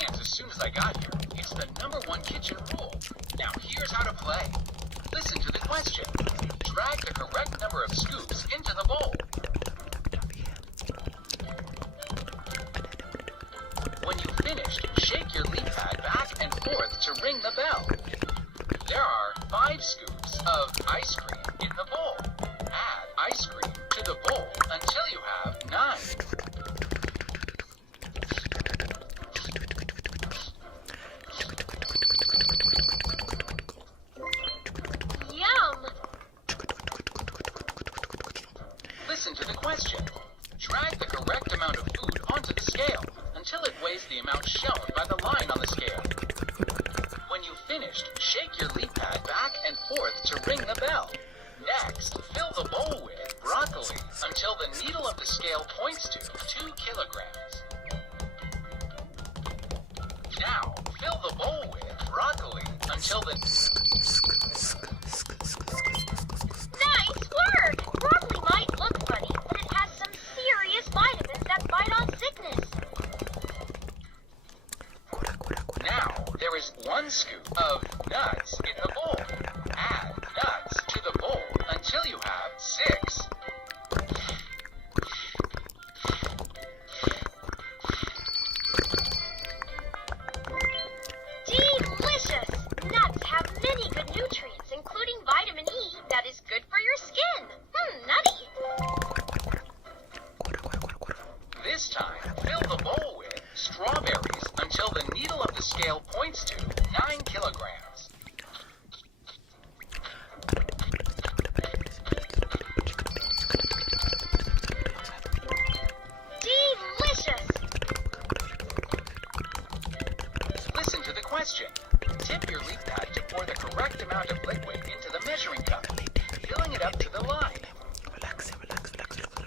hands as soon as I got here. It's the #1 kitchen rule. Now here's how to play. Listen to the question. Drag the correct number of scoops into the bowl. When you've finished, shake your leaf pad back and forth to ring the bell. There are 5 scoops of ice cream in the bowl. Add ice cream to the bowl until you have 9. Yum! Listen to the question. Drag the correct amount of food onto the scale until it weighs the amount shown by the line on the scale. When you've finished, shake your leaf pad back and forth to ring the bell. Next, fill the bowl with broccoli until the needle of the scale points to 2 kilograms. Now, fill the bowl with broccoli until the... Nice work! Broccoli might look funny, but it has some serious vitamins that fight off sickness. Now, there is 1 scoop of nuts in the bowl. Add nuts to the bowl until you have 6. Delicious! Nuts have many good nutrients, including vitamin E, that is good for your skin. Nutty! This time, fill the bowl with strawberries until the needle of the scale points to 9 kilograms. Delicious! Listen to the question. Tip your leaf pad to pour the correct amount of liquid into the measuring cup, filling it up to the line.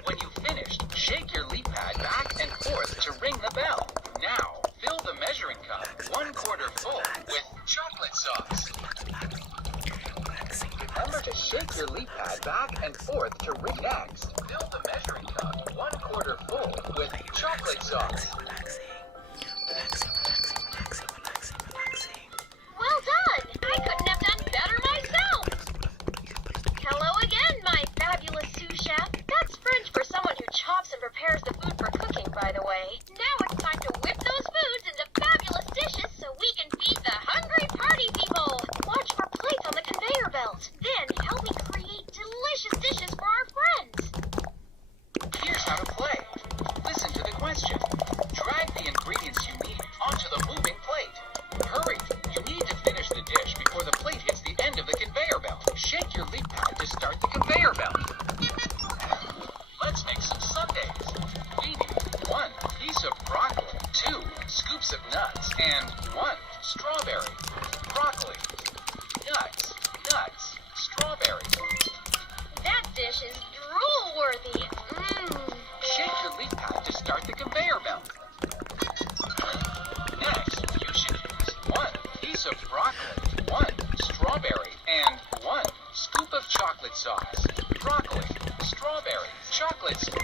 When you've finished, shake your leaf pad back and forth to ring the bell. Now, fill the measuring cup 1/4 full with chocolate sauce. Remember to shake your leaf pad back and forth to ring. Next, fill the measuring cup 1/4 full with chocolate sauce. Well done! I couldn't have done better myself! Hello again, my fabulous sous chef. That's French for someone who chops and prepares the food for cooking, by the way. Now it's time to whip those foods into fabulous dishes so we can feed the hungry party people. Watch for plates on the conveyor belt. Then help me create delicious dishes for our friends. Here's how to play. Listen to the question. Drag the ingredients you need onto the moving plate. Hurry! You need to finish the dish before the plate hits the end of the conveyor belt. Shake your leaf pad to start the conveyor belt. Let's make some sundaes. We need 1 piece of broccoli, 2 scoops of nuts, and 1 strawberry. Broccoli, nuts, strawberry. That dish is drool-worthy. Shake your leaf pad to start the conveyor belt. Next, you should use 1 piece of broccoli, 1 strawberry, and 1 scoop of chocolate sauce. Broccoli, strawberry, chocolate sauce.